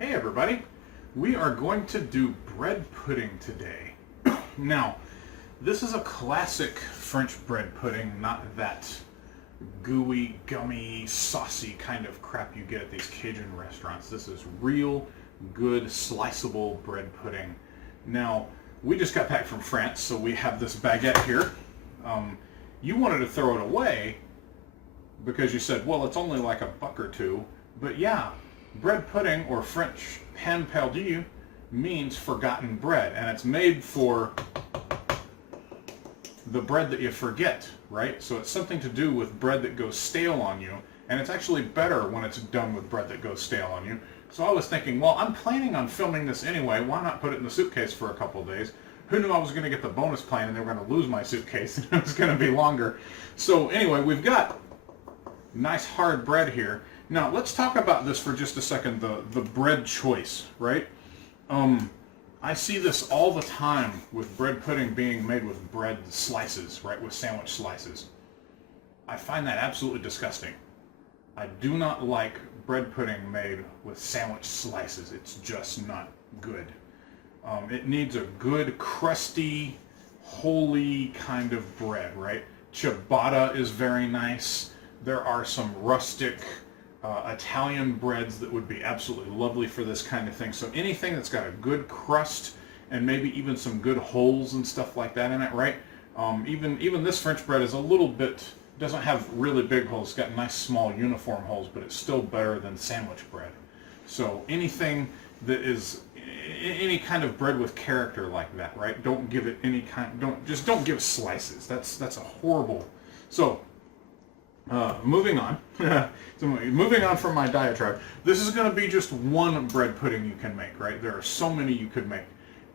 Hey everybody, we are going to do bread pudding today. Now, this is a classic French bread pudding, not that gooey, gummy, saucy kind of crap you get at these Cajun restaurants. This is real good sliceable bread pudding. Now, we just got back from France, so we have this baguette here. You wanted to throw it away because you said, well, it's only like $1 or $2, but yeah, bread pudding, or French pain perdu, means forgotten bread, and it's made for the bread that you forget, right? So it's something to do with bread that goes stale on you, and it's actually better when it's done with bread that goes stale on you. So I was thinking, well, I'm planning on filming this anyway, why not put it in the suitcase for a couple of days? Who knew I was going to get the bonus plane and they were going to lose my suitcase and it was going to be longer. So anyway, we've got nice hard bread here. Now, let's talk about this for just a second, the bread choice, right? I see this all the time with bread pudding being made with bread slices, right, with sandwich slices. I find that absolutely disgusting. I do not like bread pudding made with sandwich slices. It's just not good. It needs a good, crusty, holy kind of bread, right? Ciabatta is very nice. There are some rustic Italian breads that would be absolutely lovely for this kind of thing. So anything that's got a good crust and maybe even some good holes and stuff like that in it, right? Even this French bread is a little bit, doesn't have really big holes. It's got nice small uniform holes, but it's still better than sandwich bread. So anything that is any kind of bread with character like that, right? Don't give it any kind. Don't give slices. That's a horrible. So. Moving on. So moving on from my diatribe, this is going to be just one bread pudding you can make, right? There are so many you could make.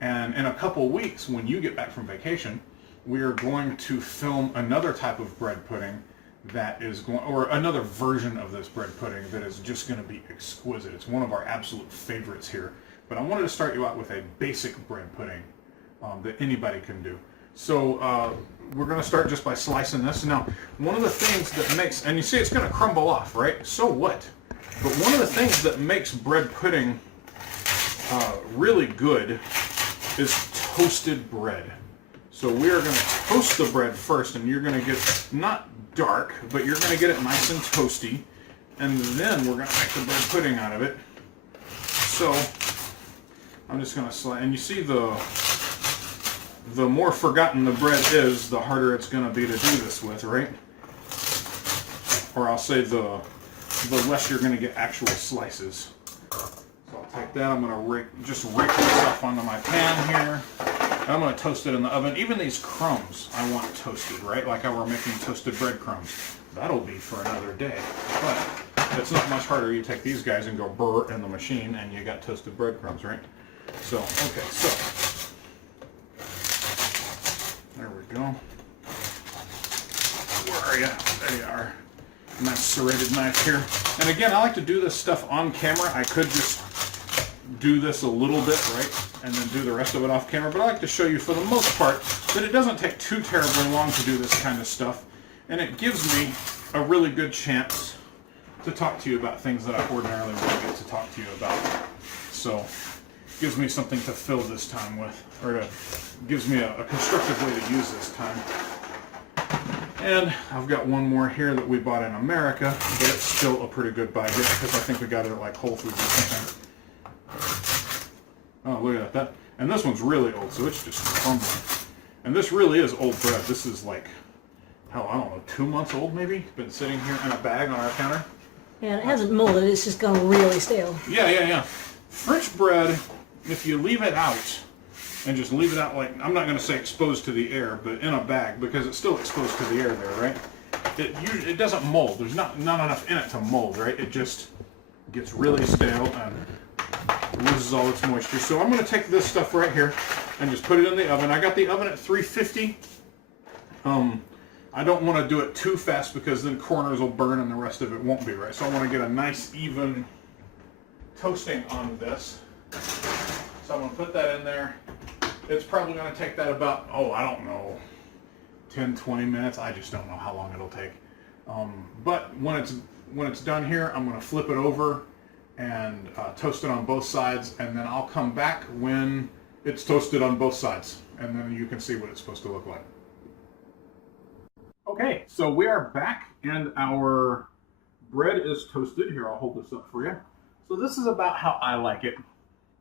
And in a couple weeks, when you get back from vacation, we are going to film another type of bread pudding that is going, or another version of this bread pudding that is just going to be exquisite. It's one of our absolute favorites here. But I wanted to start you out with a basic bread pudding that anybody can do. So we're going to start just by slicing this. Now, one of the things that makes, and you see it's going to crumble off, right? So what? But one of the things that makes bread pudding really good is toasted bread. So we are going to toast the bread first, and you're going to get, not dark, but you're going to get it nice and toasty. And then we're going to make the bread pudding out of it. So I'm just going to slice, and you see the more forgotten the bread is, the harder it's going to be to do this with, right? Or I'll say the less you're going to get actual slices. So I'll take that, I'm going to just rake this up onto my pan here. And I'm going to toast it in the oven. Even these crumbs I want toasted, right? Like how we're making toasted breadcrumbs. That'll be for another day. But it's not much harder. You take these guys and go burr in the machine and you got toasted breadcrumbs, right? So, okay, so there we go. Where are you? There you are. Nice serrated knife here. And again, I like to do this stuff on camera. I could just do this a little bit, right? And then do the rest of it off camera. But I like to show you, for the most part, that it doesn't take too terribly long to do this kind of stuff. And it gives me a really good chance to talk to you about things that I ordinarily wouldn't get to talk to you about. So, gives me something to fill this time with, or gives me a constructive way to use this time. And I've got one more here that we bought in America, but it's still a pretty good buy because I think we got it at like Whole Foods or something. Oh, look at that. And this one's really old, so it's just crumbling. And this really is old bread. This is like, hell, I don't know, 2 months old maybe? Been sitting here in a bag on our counter. Yeah, it hasn't molded, it's just gone really stale. Yeah. French bread, if you leave it out, and just leave it out like, I'm not going to say exposed to the air, but in a bag, because it's still exposed to the air there, right? It doesn't mold. There's not enough in it to mold, right? It just gets really stale and loses all its moisture. So I'm going to take this stuff right here and just put it in the oven. I got the oven at 350. I don't want to do it too fast because then corners will burn and the rest of it won't be, right? So I want to get a nice even toasting on this. So I'm going to put that in there. It's probably going to take that about, I don't know, 10, 20 minutes. I just don't know how long it'll take. But when it's done here, I'm going to flip it over and toast it on both sides, and then I'll come back when it's toasted on both sides, and then you can see what it's supposed to look like. Okay, so we are back, and our bread is toasted. Here, I'll hold this up for you. So this is about how I like it.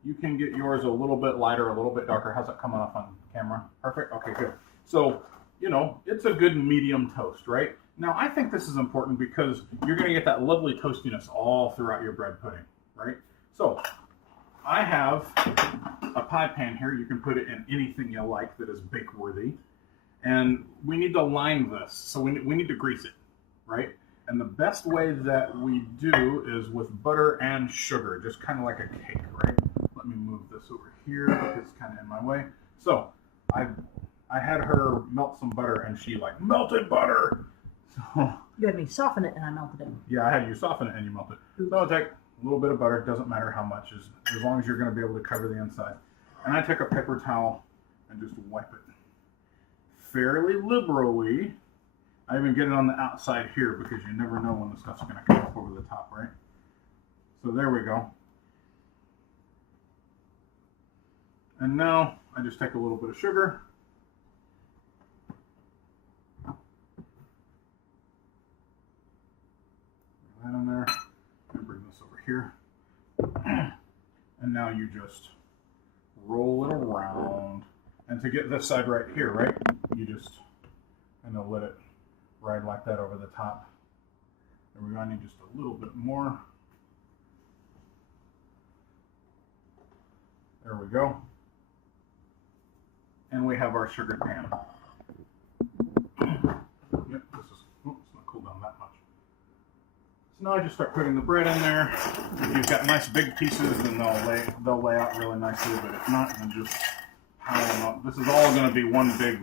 You can get yours a little bit lighter, a little bit darker. How's that coming off on camera? Perfect? Okay, good. So, you know, it's a good medium toast, right? Now, I think this is important because you're going to get that lovely toastiness all throughout your bread pudding, right? So, I have a pie pan here. You can put it in anything you like that is bake-worthy. And we need to line this, so we need to grease it, right? And the best way that we do is with butter and sugar, just kind of like a cake, right? Let me move this over here because it's kind of in my way. So I had her melt some butter, and she like melted butter. So You had me soften it and I melted it. yeah, I had you soften it and you melt it. So I'll take a little bit of butter. It doesn't matter how much, as long as you're going to be able to cover the inside. And I take a paper towel and just wipe it fairly liberally. I even get it on the outside here because you never know when the stuff's going to come up over the top, right? So there we go. And now I just take a little bit of sugar. That in there. And bring this over here. And now you just roll it around. And to get this side right here, right? You just kind of let it ride like that over the top. There we go. I need just a little bit more. There we go. And we have our sugar pan. Yep, this is, oops, it's not cooled down that much. So now I just start putting the bread in there. If you've got nice big pieces, then they'll lay out really nicely. But if not, then just pile them up. This is all going to be one big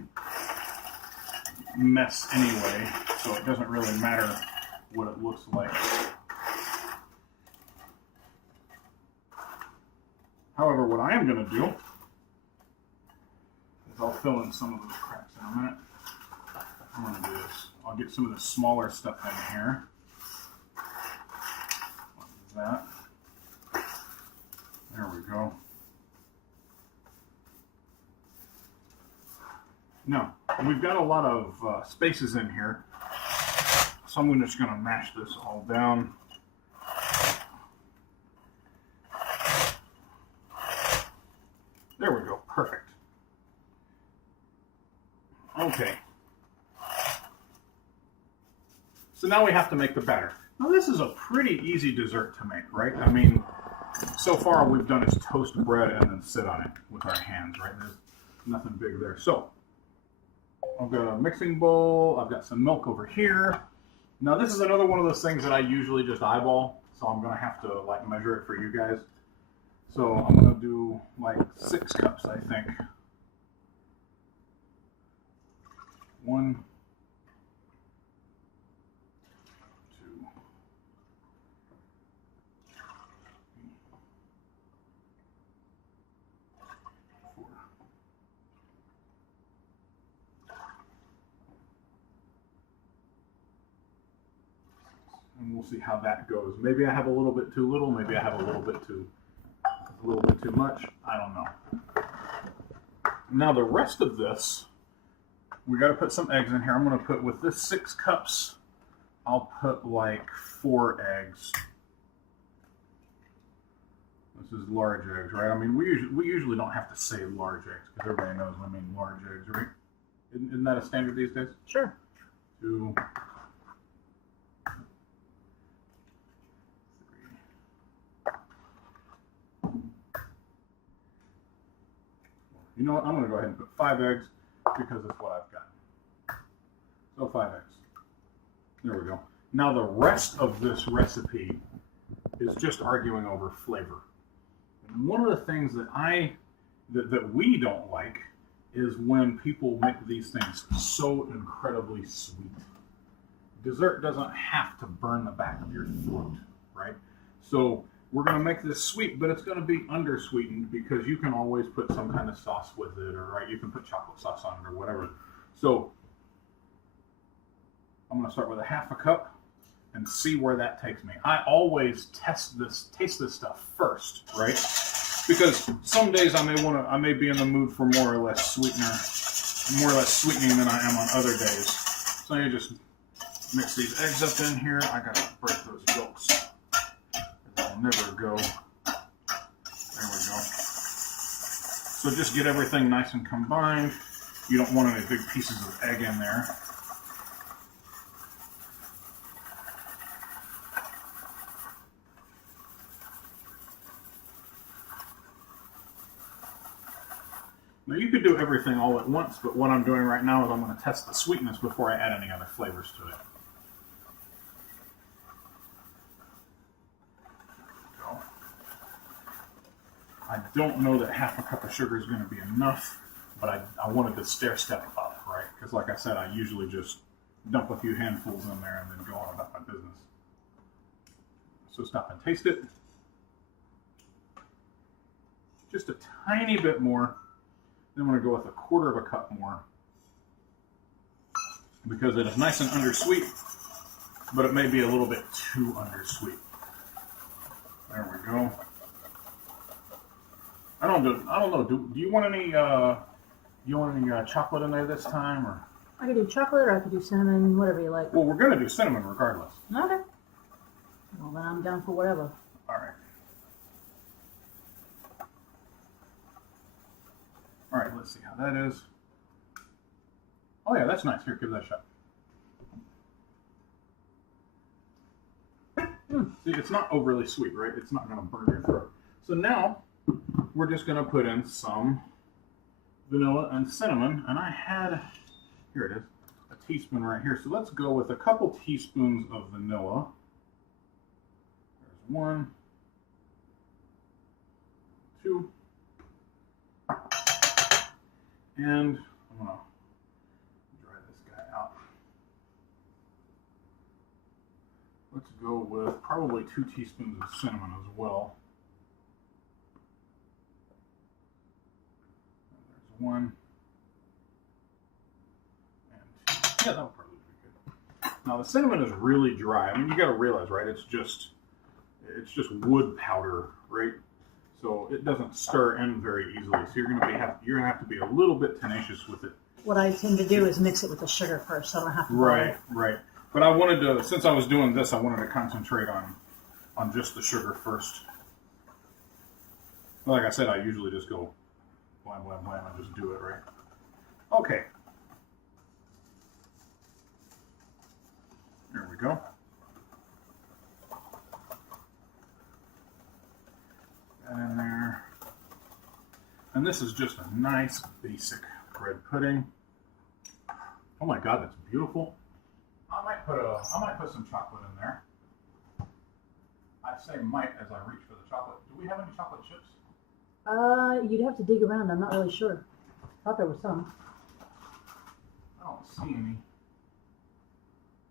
mess anyway, so it doesn't really matter what it looks like. However, what I am going to do is I'll fill in some of those cracks in a minute. I'm going to do this. I'll get some of the smaller stuff in here. Like that. There we go. Now, we've got a lot of spaces in here, so I'm just going to mash this all down. There we go, perfect. Okay. So now we have to make the batter. Now this is a pretty easy dessert to make, right? I mean, so far we've done is toast bread and then sit on it with our hands, right? There's nothing big there. So I've got a mixing bowl. I've got some milk over here. Now this is another one of those things that I usually just eyeball, so I'm going to have to like measure it for you guys. So I'm going to do like 6 cups, I think. 1, 2, 4. And we'll see how that goes. Maybe I have a little bit too little. Maybe I have a little bit too much. I don't know. Now the rest of this, we got to put some eggs in here. I'm going to put, with this 6 cups, I'll put like 4 eggs. This is large eggs, right? I mean, we usually don't have to say large eggs because everybody knows what I mean large eggs, right? Isn't that a standard these days? Sure. 2, 3. You know what? I'm going to go ahead and put 5 eggs because it's what I've got. So 5 eggs. There we go. Now the rest of this recipe is just arguing over flavor. And one of the things that we don't like is when people make these things so incredibly sweet. Dessert doesn't have to burn the back of your throat, right? So we're going to make this sweet, but it's going to be undersweetened because you can always put some kind of sauce with it, or right, you can put chocolate sauce on it or whatever. So I'm going to start with a 1/2 cup and see where that takes me. I always taste this stuff first, right? Because some days I may be in the mood for more or less sweetening than I am on other days. So you just mix these eggs up in here. I gotta break those yolks. They'll never go. There we go. So just get everything nice and combined. You don't want any big pieces of egg in there. Now you could do everything all at once, but what I'm doing right now is I'm going to test the sweetness before I add any other flavors to it. Go. I don't know that half a cup of sugar is going to be enough, but I wanted to stair step up, right? Because like I said, I usually just dump a few handfuls in there and then go on about my business. So stop and taste it. Just a tiny bit more. Then I'm going to go with 1/4 of a cup more because it is nice and undersweet, but it may be a little bit too undersweet. There we go. I don't know. Do you want any? Chocolate in there this time, or? I could do chocolate, or I could do cinnamon, whatever you like. Well, we're going to do cinnamon regardless. Okay. Well, then I'm down for whatever. All right. All right, let's see how that is. Oh yeah, that's nice. Here, give that a shot. See, it's not overly sweet, right? It's not going to burn your throat. So now, we're just going to put in some vanilla and cinnamon. And I had, here it is, a teaspoon right here. So let's go with a couple teaspoons of vanilla. There's 1, 2. And I'm going to dry this guy out. Let's go with probably 2 teaspoons of cinnamon as well. There's 1. And 2. Yeah, that'll probably be good. Now the cinnamon is really dry. I mean, you got to realize, right? It's just wood powder, right? So it doesn't stir in very easily. So you're gonna have to be a little bit tenacious with it. What I tend to do is mix it with the sugar first, so I don't have to. Right. But I wanted to, since I was doing this, I wanted to concentrate on just the sugar first. Like I said, I usually just go blam, blam, blam, and just do it, right? Okay. There we go. In there, and this is just a nice basic bread pudding. Oh my God, that's beautiful. I might put some chocolate in there. I say might as I reach for the chocolate. Do we have any chocolate chips? You'd have to dig around. I'm not really sure. Thought there was some. I don't see any.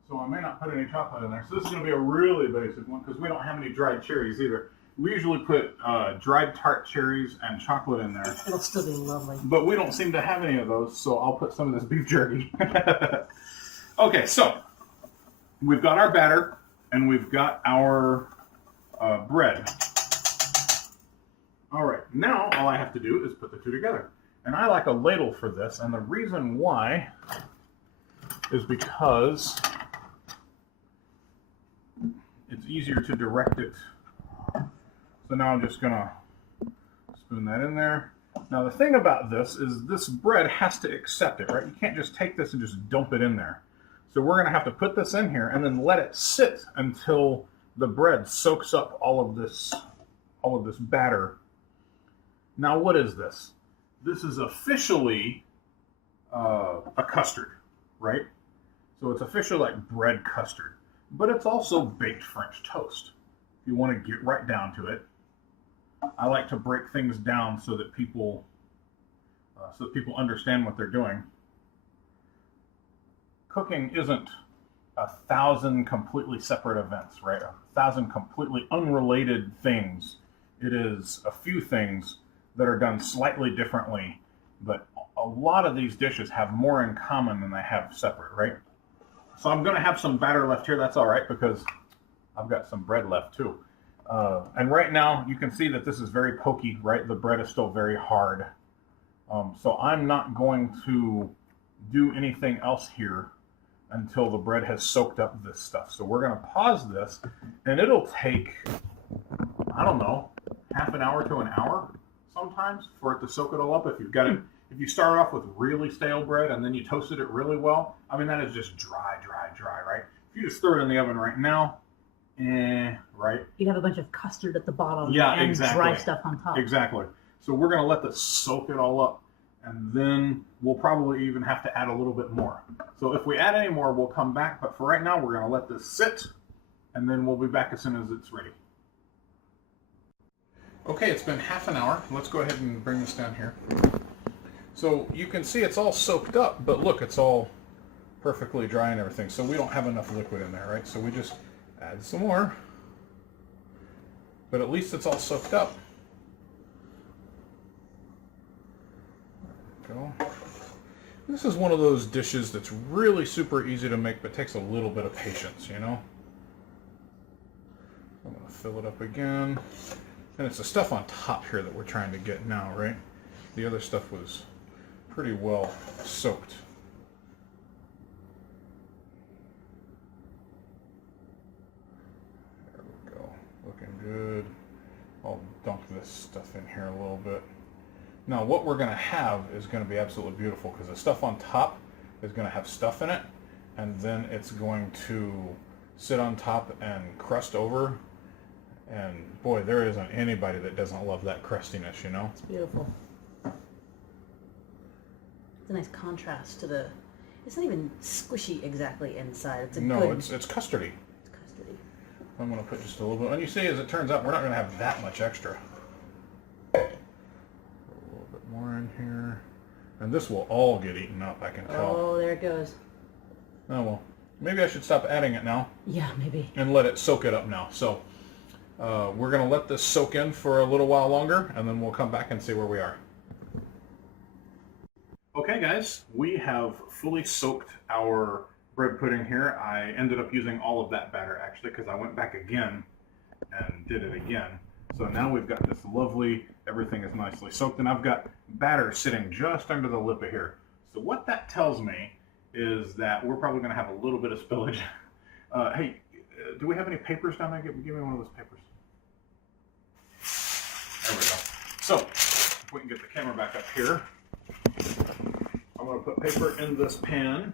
So I may not put any chocolate in there. So this is going to be a really basic one because we don't have any dried cherries either. We usually put dried tart cherries and chocolate in there. It'll still be lovely. But we don't seem to have any of those, so I'll put some of this beef jerky. Okay, so we've got our batter and we've got our bread. All right, now all I have to do is put the two together. And I like a ladle for this, and the reason why is because it's easier to direct it. So now I'm just going to spoon that in there. Now the thing about this is this bread has to accept it, right? You can't just take this and just dump it in there. So we're going to have to put this in here and then let it sit until the bread soaks up all of this batter. Now what is this? This is officially a custard, right? So it's officially like bread custard, but it's also baked French toast. If you want to get right down to it, I like to break things down so that people understand what they're doing. Cooking isn't 1,000 completely separate events, right? 1,000 completely unrelated things. It is a few things that are done slightly differently, but a lot of these dishes have more in common than they have separate, right? So I'm going to have some batter left here. That's all right because I've got some bread left too. And right now you can see that this is very pokey, right? The bread is still very hard. So I'm not going to do anything else here until the bread has soaked up this stuff. So we're going to pause this, and it'll take, I don't know, half an hour to an hour sometimes for it to soak it all up. If you've got it, if you start off with really stale bread and then you toasted it really well, I mean, that is just dry, right? If you just throw it in the oven right now, right? You'd have a bunch of custard at the bottom Yeah, and exactly. dry stuff on top. Exactly. So we're going to let this soak it all up, and then we'll probably even have to add a little bit more. So if we add any more, we'll come back, but for right now, we're going to let this sit, and then we'll be back as soon as it's ready. Okay, it's been half an hour. Let's go ahead and bring this down here. So you can see it's all soaked up, but look, it's all perfectly dry and everything. So we don't have enough liquid in there, right? So we just add some more, but at least it's all soaked up. There we go. This is one of those dishes that's really super easy to make, but takes a little bit of patience, you know? I'm going to fill it up again. And it's the stuff on top here that we're trying to get now, right? The other stuff was pretty well soaked. There we go. Looking good. I'll dunk this stuff in here a little bit. Now what we're going to have is going to be absolutely beautiful because the stuff on top is going to have stuff in it, and then it's going to sit on top and crust over. And boy, there isn't anybody that doesn't love that crustiness, you know? It's beautiful. It's a nice contrast to the, it's not even squishy exactly inside. It's a no, good, it's custardy. it's custardy. I'm going to put just a little bit. And you see, as it turns out, we're not going to have that much extra. Put a little bit more in here. And this will all get eaten up, I can tell. Oh, there it goes. Oh, well. Maybe I should stop adding it now. Yeah, maybe. And let it soak it up now. So we're going to let this soak in for a little while longer, and then we'll come back and see where we are. Okay, guys, we have fully soaked our bread pudding here. I ended up using all of that batter, actually, because I went back again and did it again. So now we've got this lovely, everything is nicely soaked, and I've got batter sitting just under the lip of here. So what that tells me is that we're probably going to have a little bit of spillage. Hey, do we have any papers down there? Give me one of those papers. There we go. So, if we can get the camera back up here, I'm going to put paper in this pan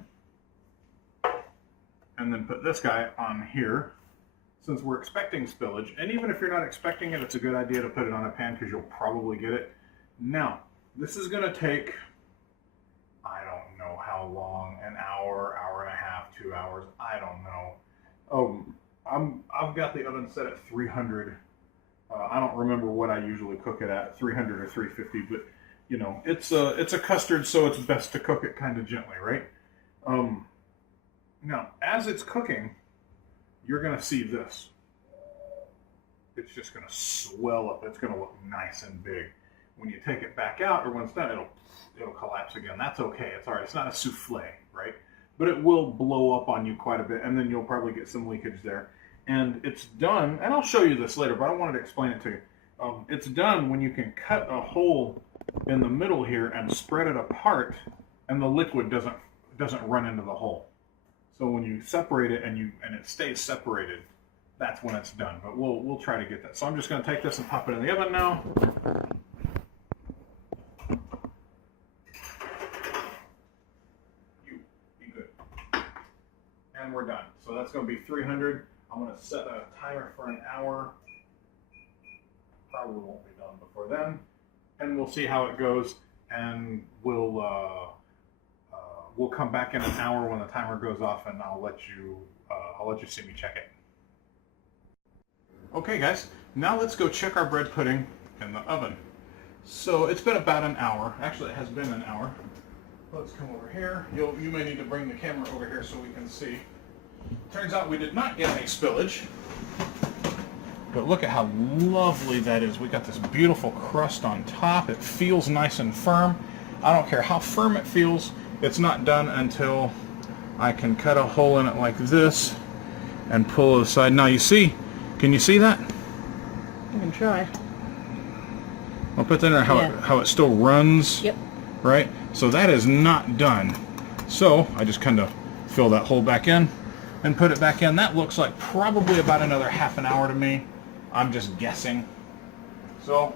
and then put this guy on here. Since we're expecting spillage, and even if you're not expecting it, it's a good idea to put it on a pan because you'll probably get it. Now, this is going to take, I don't know how long, an hour, hour and a half, 2 hours, I don't know. I've got the oven set at 300. I don't remember what I usually cook it at, 300 or 350, but you know, it's a custard, so it's best to cook it kind of gently, right? Now, as it's cooking, you're going to see this. It's just going to swell up. It's going to look nice and big. When you take it back out, or when it's done, it'll collapse again. That's okay. It's all right. It's not a souffle, right? But it will blow up on you quite a bit, and then you'll probably get some leakage there. And it's done, and I'll show you this later, but I wanted to explain it to you. It's done when you can cut a hole in the middle here and spread it apart, and the liquid doesn't run into the hole. So when you separate it and it stays separated, that's when it's done. But we'll try to get that. So I'm just going to take this and pop it in the oven now. You be good. And we're done. So that's going to be 300. I'm going to set a timer for an hour. Probably won't be done before then. And we'll see how it goes. And we'll come back in an hour when the timer goes off, and I'll let you see me check it. Okay, guys. Now let's go check our bread pudding in the oven. So it's been about an hour. Actually, it has been an hour. Let's come over here. You may need to bring the camera over here so we can see. Turns out we did not get any spillage. But look at how lovely that is. We got this beautiful crust on top. It feels nice and firm. I don't care how firm it feels. It's not done until I can cut a hole in it like this and pull it aside. Now you see, can you see that? You can try. I'll put that in there how it still runs. Yep. Right? So that is not done. So I just kind of fill that hole back in and put it back in. That looks like probably about another half an hour to me. I'm just guessing. So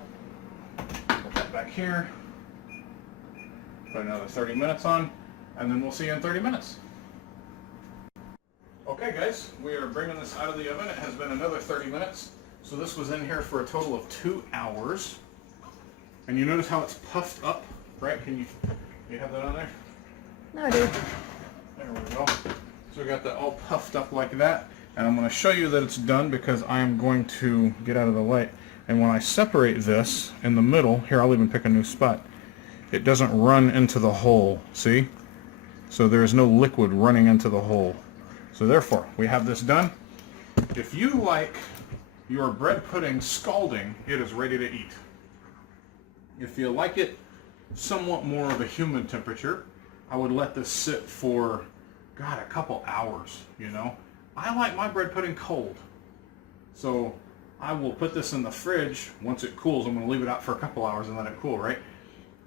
put that back here. Put another 30 minutes on, and then we'll see you in 30 minutes. Okay guys, we are bringing this out of the oven. It has been another 30 minutes. So this was in here for a total of 2 hours. And you notice how it's puffed up, right? Can you have that on there? No, I do. There we go. So we got that all puffed up like that. And I'm going to show you that it's done because I am going to get out of the light. And when I separate this in the middle, here I'll even pick a new spot. It doesn't run into the hole, see? So there's no liquid running into the hole. So therefore, we have this done. If you like your bread pudding scalding, it is ready to eat. If you like it somewhat more of a humid temperature, I would let this sit for, God, a couple hours, you know? I like my bread pudding cold. So I will put this in the fridge. Once it cools, I'm going to leave it out for a couple hours and let it cool, right?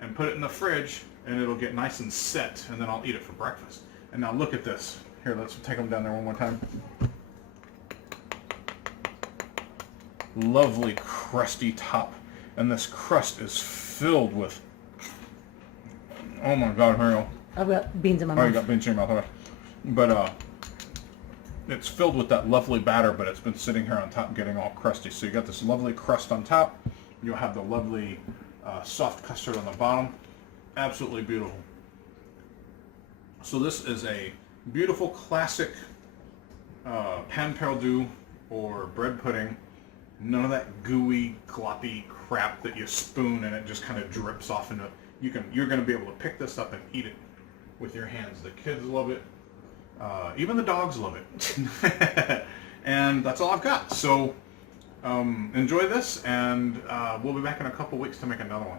And put it in the fridge, and it'll get nice and set, and then I'll eat it for breakfast. And now look at this. Here, let's take them down there one more time. Lovely crusty top. And this crust is filled with, oh my God, here you go. I've got beans in my Oh, mouth. you got beans in your mouth, okay. But it's filled with that lovely batter, but it's been sitting here on top getting all crusty. So you got this lovely crust on top. You'll have the lovely soft custard on the bottom. Absolutely beautiful. So this is a beautiful classic pan perdu or bread pudding. None of that gooey, gloppy crap that you spoon and it just kind of drips off into. You're going to be able to pick this up and eat it with your hands. The kids love it. Even the dogs love it. And that's all I've got. So enjoy this, and we'll be back in a couple weeks to make another one.